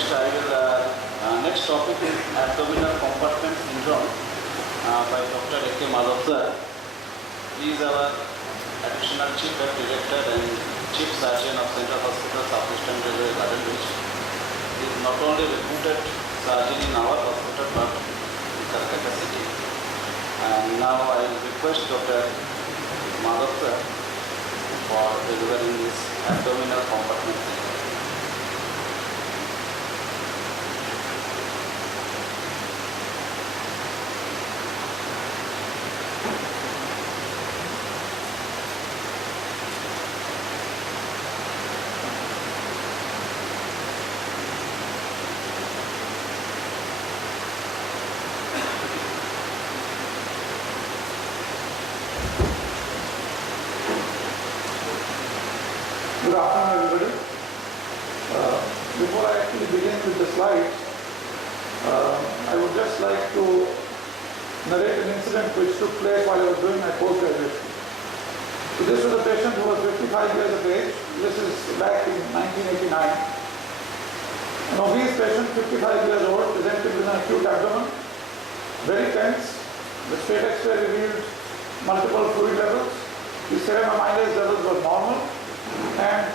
Next topic is abdominal compartment syndrome by Dr. A.K. Madhavsar. He is our additional chief health director and chief surgeon of Central Hospital, Southeastern Railway, Garden Beach. He is not only reputed surgeon in our hospital but in her capacity. And now I will request Dr. Madhavsar for delivering this abdominal compartment syndrome. Good afternoon, everybody. Before I actually begin with the slides, I would just like to narrate an incident which took place while I was doing my post-graduation. So this was a patient who was 55 years of age. This is back in 1989. An obese patient, 55 years old, presented with an acute abdomen, very tense. The straight X-ray revealed multiple fluid levels. The serum amylase levels were normal. And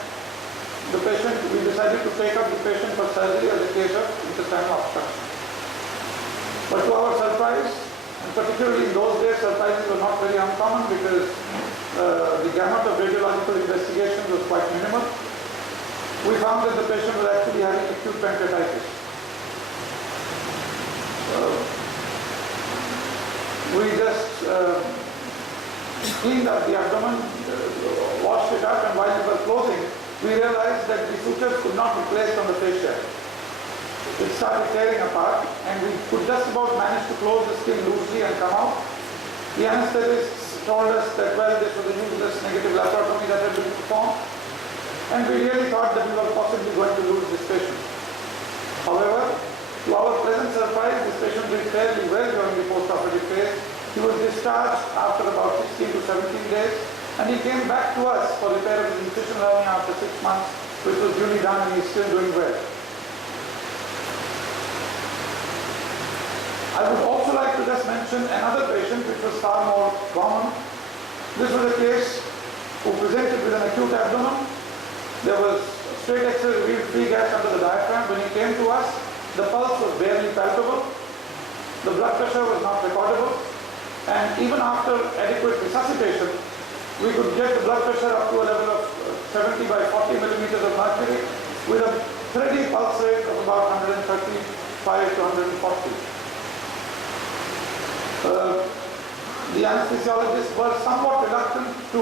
the patient, we decided to take up the patient for surgery as a case of intestinal obstruction. But to our surprise, and particularly in those days, surprises were not very uncommon because the gamut of radiological investigation was quite minimal. We found that the patient was actually having acute pancreatitis. We just cleaned up the abdomen, washed it up, and while we were closing, we realized that the sutures could not be placed on the fascia. It started tearing apart, and we could just about manage to close the skin loosely and come out. The anesthetists told us that, well, this was a useless negative laparotomy that had been performed, and we really thought that we were possibly going to lose this patient. However, to our pleasant surprise, this patient did fairly well during the post-operative phase. He was discharged after about 16 to 17 days, and he came back to us for repair of his incision hernia after 6 months, which was duly done, and he is still doing well. I would also like to just mention another patient which was far more common. This was a case who presented with an acute abdomen. There was straight X-ray revealed free gas under the diaphragm. When he came to us, the pulse was barely palpable. The blood pressure was not recordable. And even after adequate resuscitation, we could get the blood pressure up to a level of 70 by 40 millimeters of mercury with a thready pulse rate of about 135 to 140. The anesthesiologists were somewhat reluctant to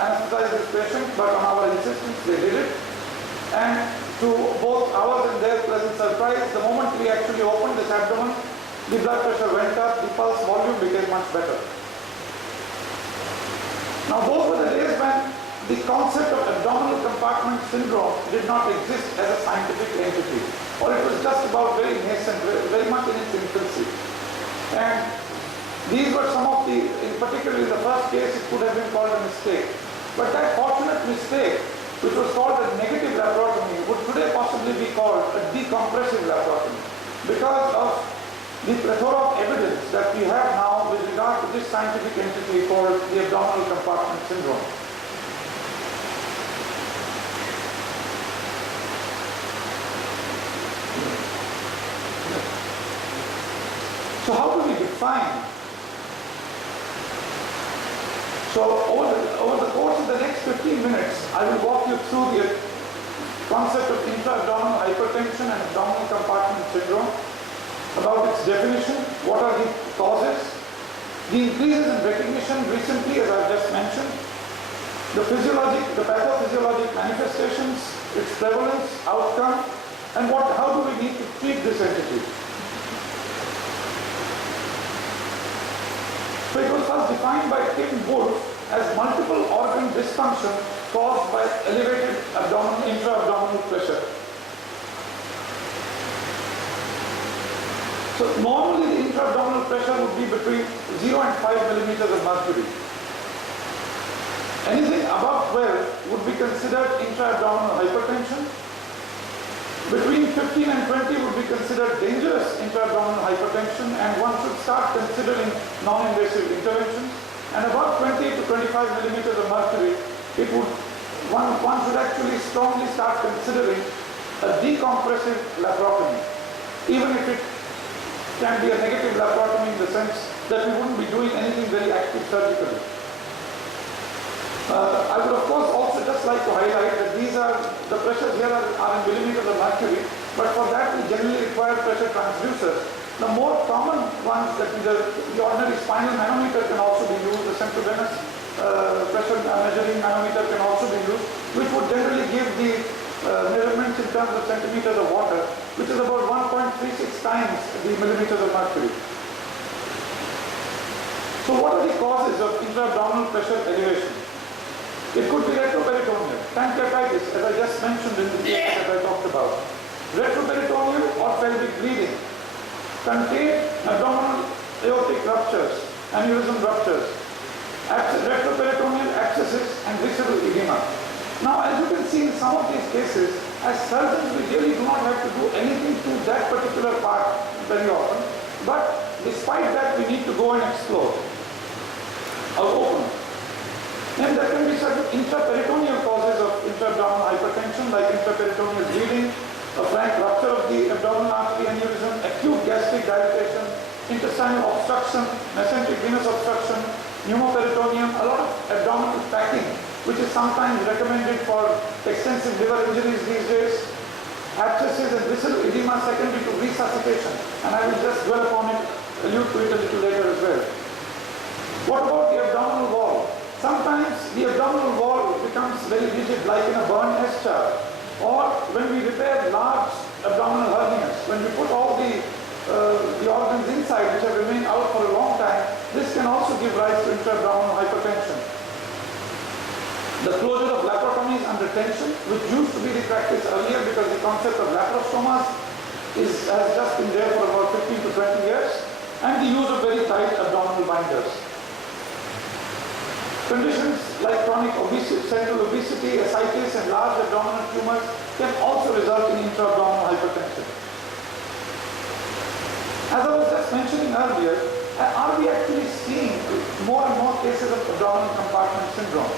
anesthetize this patient, but on our insistence they did it. And to both ours and their pleasant surprise, the moment we actually opened this abdomen, the blood pressure went up, the pulse volume became much better. Now those were the days when the concept of abdominal compartment syndrome did not exist as a scientific entity, or it was just about very nascent, very much in its infancy. And these were some of the, particularly in the first case, it could have been called a mistake. But that fortunate mistake, which was called a negative laparotomy, would today possibly be called a decompressive laparotomy, because of the plethora of evidence that we have now with regard to this scientific entity called the abdominal compartment syndrome. So how do we define? So over the course of the next 15 minutes, I will walk you through the concept of intra-abdominal hypertension and abdominal compartment syndrome, about its definition, what are the causes, the increases in recognition recently, as I've just mentioned, the pathophysiologic manifestations, its prevalence, outcome, and how do we need to treat this entity. So it was first defined by Tim Wolf as multiple organ dysfunction caused by elevated intra-abdominal pressure. So normally the intra-abdominal pressure would be between 0 and 5 millimeters of mercury. Anything above 12 would be considered intra-abdominal hypertension. Between 50 15 and 20 would be considered dangerous intra-abdominal hypertension, and one should start considering non-invasive interventions. And above 20 to 25 millimeters of mercury, one should actually strongly start considering a decompressive laparotomy, even if it can be a negative laparotomy in the sense that we wouldn't be doing anything very active surgically. I would of course also just like to highlight that the pressures here are in millimeters of mercury, but for that we generally require pressure transducers. The more common ones, that the ordinary spinal manometer can also be used, the central venous pressure measuring manometer can also be used, which would generally give the measurements in terms of centimeters of water, which is about 1.36 times the millimeters of mercury. So what are the causes of intra-abdominal pressure elevation? It could be retroperitoneal, pancreatitis, as I just mentioned in the case that I talked about. Retroperitoneal or pelvic bleeding, contained abdominal aortic ruptures, aneurysm ruptures, retroperitoneal abscesses and visceral edema. Now, as you can see in some of these cases, as surgeons we really do not have to do anything to that particular part very often, but despite that we need to go and explore or open. And there can be certain intraperitoneal causes of intra-abdominal hypertension, like intraperitoneal bleeding, a frank rupture of the abdominal artery aneurysm, acute gastric dilatation, intestinal obstruction, mesenteric venous obstruction, pneumoperitoneum, a lot of abdominal packing, which is sometimes recommended for extensive liver injuries these days, abscesses and visceral edema secondary to resuscitation, and I will just dwell upon it, allude to it a little later as well. What about the abdominal wall? Sometimes the abdominal wall becomes very rigid, like in a burn S-chart, or when we repair large abdominal hernias, when we put all the organs inside which have remained out for a long time, this can also give rise to intra-abdominal hypertension. The closure of laparotomies under tension, which used to be the practice earlier because the concept of laparostomas has just been there for about 15 to 20 years, and the use of very tight abdominal binders. Conditions like chronic obesity, central obesity, ascites and large abdominal tumors can also result in intra-abdominal hypertension. As I was just mentioning earlier, are we actually seeing more and more cases of abdominal compartment syndrome?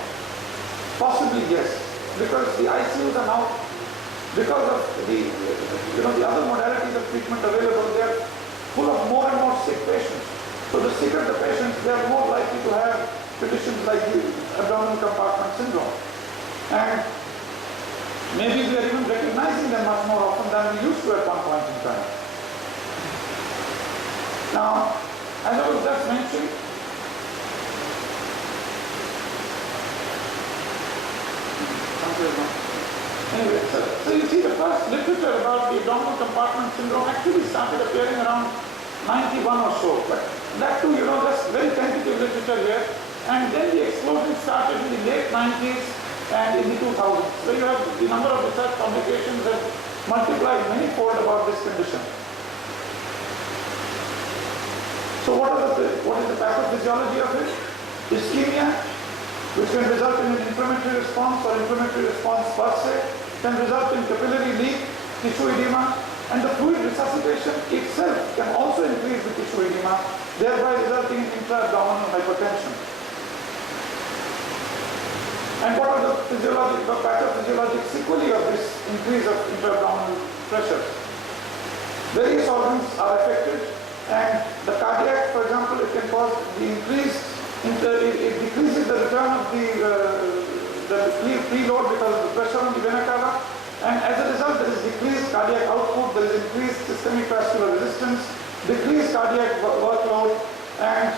Possibly yes, because the ICUs are now, because of the other modalities of treatment available, they are full of more and more sick patients. So the sicker the patients, they are more likely to have conditions like the abdominal compartment syndrome. And maybe we are even recognizing them much more often than we used to at one point in time. Now, as I was just mentioning, anyway, so you see the first literature about the abdominal compartment syndrome actually started appearing around 91 or so, but that too, just very tentative literature here. And then the explosion started in the late 90s and in the 2000s. So you have the number of research publications that multiplied many-fold about this condition. So what is the pathophysiology of it? Ischemia, which can result in an inflammatory response or inflammatory response per se, can result in capillary leak, tissue edema, and the fluid resuscitation itself can also increase the tissue edema, thereby resulting in intra-abdominal hypertension. And what are the pathophysiologic sequelae of this increase of intra-abdominal pressure? Various organs are affected, and the cardiac, for example, it can cause the increased, it decreases the return of the preload because of the pressure on the vena cava, and as a result there is decreased cardiac output, there is increased systemic vascular resistance, decreased cardiac workload, and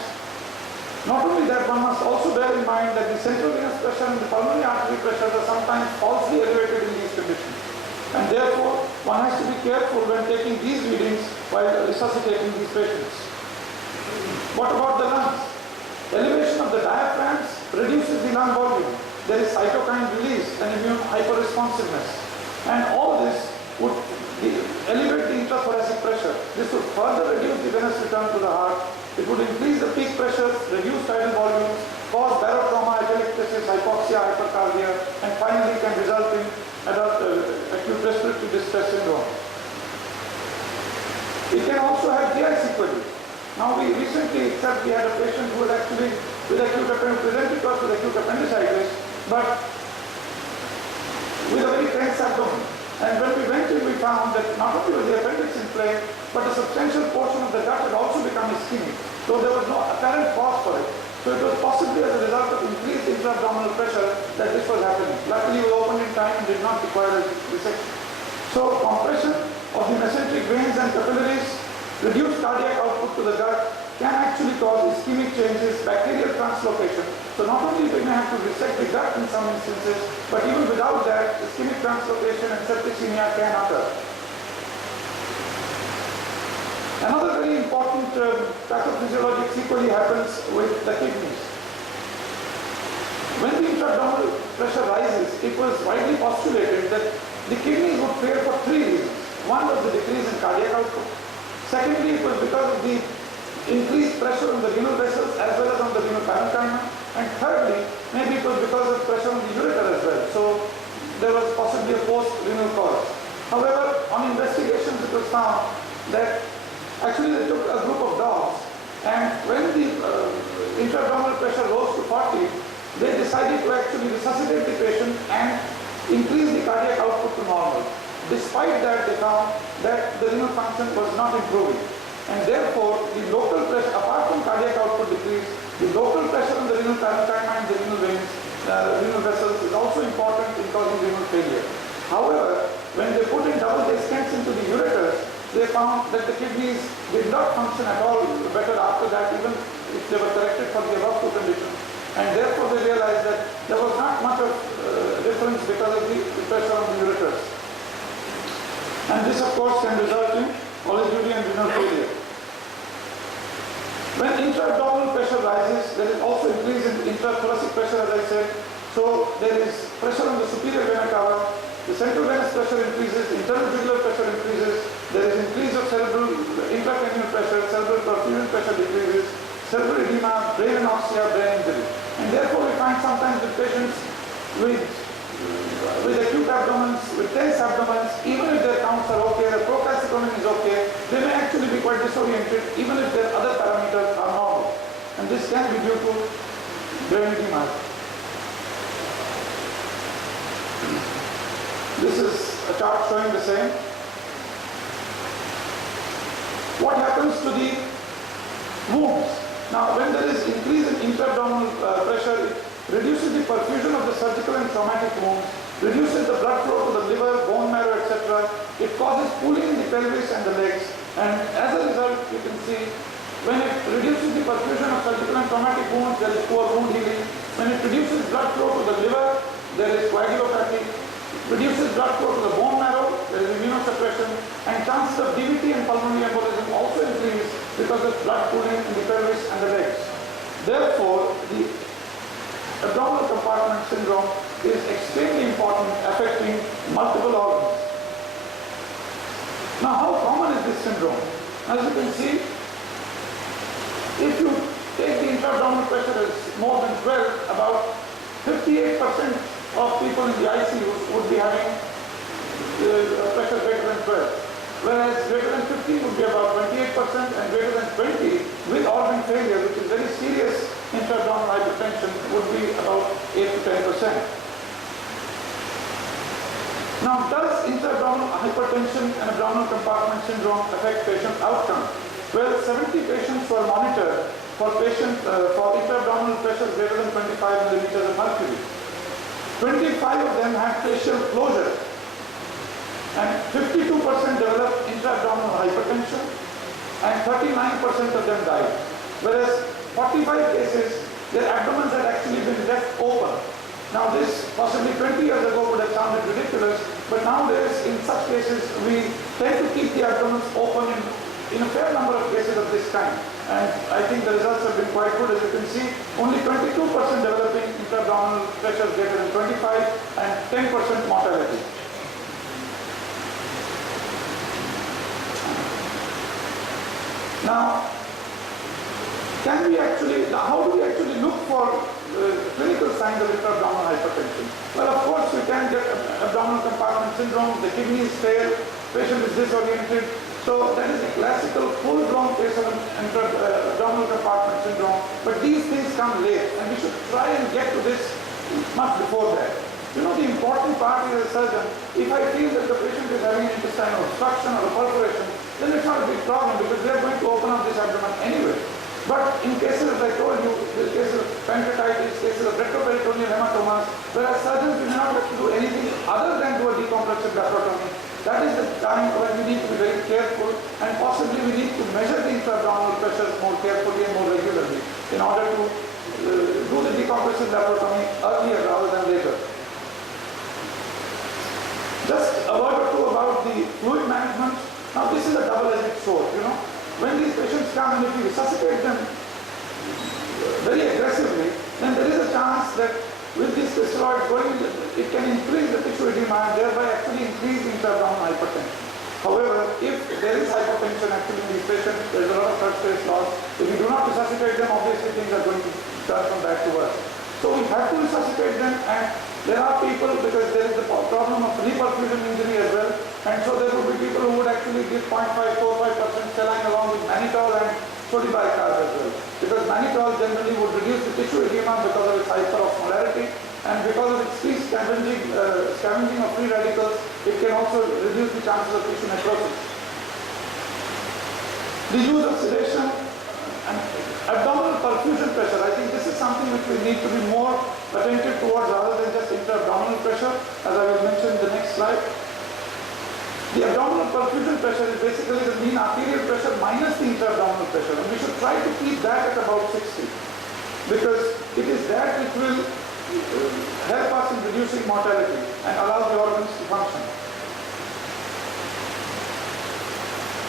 not only that, one must also bear in mind that the central venous pressure and the pulmonary artery pressures are sometimes falsely elevated in these conditions. And therefore, one has to be careful when taking these readings while resuscitating these patients. What about the lungs? Elevation of the diaphragms reduces the lung volume. There is cytokine release and immune hyperresponsiveness. And all this would elevate the intrathoracic pressure. This would further reduce the venous return to the heart. It would increase the peak pressures, reduce tidal volumes, cause barotrauma, atelectasis, hypoxia, hypercardia, and finally can result in acute respiratory distress syndrome. also have GI sequelae. Now we recently we had a patient who was actually with acute appendicitis, presented to us with acute appendicitis, but with a very tense abdomen. And when we went in, we found that not only was the appendix inflamed, but a substantial portion of the gut had also become ischemic. So there was no apparent cause for it. So it was possibly as a result of increased intra-abdominal pressure that this was happening. Luckily we opened in time and did not require a resection. So compression of the mesenteric veins and capillaries, reduced cardiac output to the gut can actually cause ischemic changes, bacterial translocation. So not only we may have to resect the gut in some instances, but even without that, ischemic translocation and septicemia can occur. Another very important pathophysiologic sequelae happens with the kidneys. When the intra-abdominal pressure rises, it was widely postulated that the kidneys would fail for three reasons. One was the decrease in cardiac output. Secondly, it was because of the increased pressure on the renal vessels as well as on the renal parenchyma. And thirdly, maybe it was because of pressure on the ureter as well. So there was possibly a post-renal cause. However, on investigations it was found that actually they took a group of dogs, and when the intra-abdominal pressure rose to 40, they decided to actually resuscitate the patient and increase the cardiac output to normal. Despite that, they found that the renal function was not improving. And therefore, the local pressure, apart from cardiac output decrease, the local pressure on the renal parenchyma and the renal veins, renal vessels is also important in causing renal failure. However, when they put in double-day stents into the ureters, they found that the kidneys did not function at all better after that, even if they were corrected for the above two conditions. And therefore, they realized that there was not much of difference because of the pressure on the ureters. And this, of course, can result in polyuria and renal failure. When intra-abdominal pressure rises, there is also increase in intrathoracic pressure, as I said. So there is pressure on the superior vena cava, the central venous pressure increases, internal jugular pressure increases, there is increase of cerebral intracranial pressure, cerebral perfusion pressure decreases, cerebral edema, brain anoxia, brain injury. And therefore we find sometimes with patients with acute abdomens, with tense abdomens, even if their counts are okay, their procalcitonin is okay, they may actually be quite disoriented even if their other parameters are normal. And this can be due to brain edema. This is a chart showing the same. What happens to the wounds? Now, when there is increase in intra-abdominal pressure, it reduces the perfusion of the surgical and traumatic wounds, reduces the blood flow to the liver, bone marrow, etc. It causes pooling in the pelvis and the legs. And as a result, you can see, when it reduces the perfusion of surgical and traumatic wounds, there is poor wound healing. When it reduces blood flow to the liver, there is coagulopathy. Reduces blood flow to the bone marrow, there is immunosuppression, and chances of DVT and pulmonary embolism also increase because of blood pooling in the pelvis and the legs. Therefore, the abdominal compartment syndrome is extremely important, affecting multiple organs. Now, how common is this syndrome? As you can see, if you take the intra-abdominal pressure as more than 12, about 58% of people in the ICU would be having pressure greater than 12. Whereas greater than 50 would be about 28% and greater than 20 with organ failure, which is very serious intra-abdominal hypertension, would be about 8 to 10%. Now, does intra-abdominal hypertension and abdominal compartment syndrome affect patient outcome? Well, 70 patients were monitored for intra-abdominal pressures greater than 25 millimeters of mercury. 25 of them had facial closure, and 52% developed intra-abdominal hypertension, and 39% of them died. Whereas 45 cases, their abdomens had actually been left open. Now this, possibly 20 years ago, would have sounded ridiculous, but nowadays in such cases we tend to keep the abdomens open in a fair number of cases of this kind. And I think the results have been quite good. As you can see, only 22% developing intra-abdominal pressures greater than 25 and 10% mortality. Now, how do we actually look for clinical signs of intra-abdominal hypertension? Well, of course, we can get abdominal compartment syndrome, the kidneys fail, patient is disoriented, So that is a classical full-blown case of abdominal compartment syndrome, but these things come late and we should try and get to this much before that. You know, the important part is, as a surgeon, if I feel that the patient is having an intestinal obstruction or a perforation, then it's not a big problem because they are going to open up this abdomen anyway. But in cases, as I told you, in cases of pancreatitis, cases of retroperitoneal hematomas, whereas surgeons do not have to do anything other than do a decompressive laparotomy, that is the time when we need to be very careful and possibly we need to measure the intra-abdominal pressures more carefully and more regularly in order to do the decompressive laparotomy earlier rather than later. Just a word or two about the fluid management. Now this is a double-edged sword, you know. When these patients come and if you resuscitate them very aggressively, then there is a chance that with these crystalloids going, it can increase the tissue edema and thereby actually increase intra-abdominal hypertension. However, if there is hypertension actually in these patients, there is a lot of third space loss. If we do not resuscitate them, obviously things are going to turn from bad to worse. So we have to resuscitate them, and there are people, because there is the problem of reperfusion injury as well, and so there would be people who would actually give 0.545% saline along with mannitol and sodium-bicarbonate as well. Because mannitol generally would reduce the tissue edema because of its hyperosmolarity, and because of its free scavenging of free radicals, it can also reduce the chances of tissue necrosis. The use of sedation and abdominal perfusion pressure, I think this is something which we need to be more attentive towards rather than just intra-abdominal pressure, as I will mention in the next slide. The abdominal perfusion pressure is basically the mean arterial pressure minus the intra-abdominal pressure, and we should try to keep that at about 60 because it is that which will help us in reducing mortality and allow the organs to function.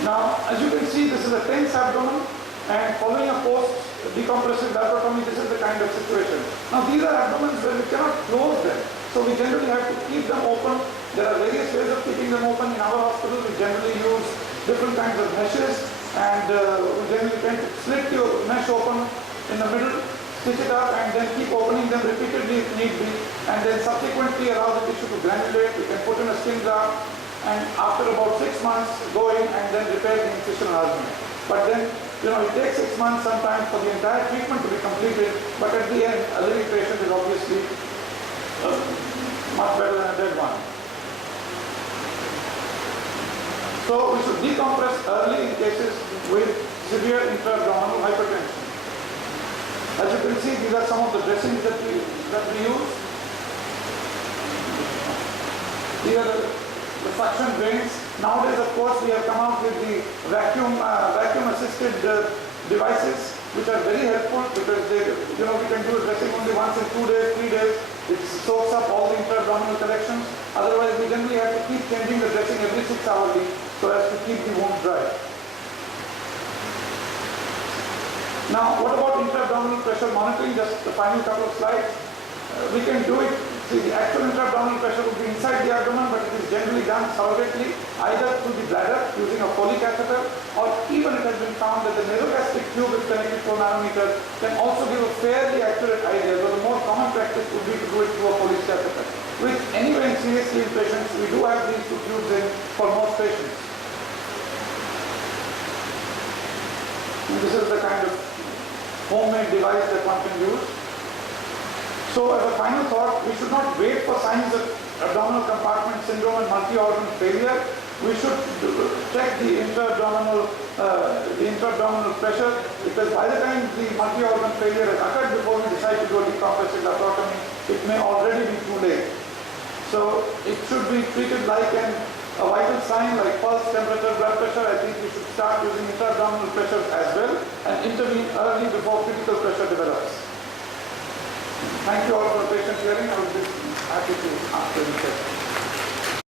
Now, as you can see, this is a tense abdomen, and following a post-decompressive laparotomy, this is the kind of situation. Now, these are abdomens where we cannot close them, so we generally have to keep them open. There are various ways of keeping them open. In our hospital, we generally use different kinds of meshes, and we generally tend to slit the mesh open in the middle, stitch it up, and then keep opening them repeatedly if need be, and then subsequently allow the tissue to granulate. We can put in a skin graft, and after about 6 months, go in and then repair the incisional arrangement. But then, you know, it takes 6 months sometimes for the entire treatment to be completed, but at the end, a living patient is obviously much better than a dead one. So we should decompress early in cases with severe intra-abdominal hypertension. As you can see, these are some of the dressings that we use. These are the suction drains. Nowadays, of course, we have come out with the vacuum-assisted devices, which are very helpful because they, you know, we can do a dressing only once in 2 days, 3 days. It soaks up all the intra-abdominal collections. Otherwise, we generally have to keep changing the dressing every 6 hours so as to keep the wound dry. Now, what about intra-abdominal pressure monitoring? Just the final couple of slides. We can do it. See, the actual intra-abdominal pressure would be inside the abdomen, but it is generally done surrogately, either through the bladder using a Foley catheter, or even it has been found that the nasogastric tube with connected to a manometer can also give a fairly accurate idea, though the more common practice would be to do it through a Foley catheter. Which anyway in seriously ill patients, we do have these two tubes in for most patients. And this is the kind of homemade device that one can use. So as a final thought, we should not wait for signs of abdominal compartment syndrome and multi-organ failure. We should check the intra-abdominal pressure, because by the time the multi-organ failure has occurred before we decide to do a decompressive laparotomy, it may already be too late. So it should be treated like a vital sign like pulse, temperature, blood pressure. I think we should start using intra-abdominal pressure as well and intervene early before critical pressure develops. Thank you all for the patient hearing. I would be happy to answer any questions.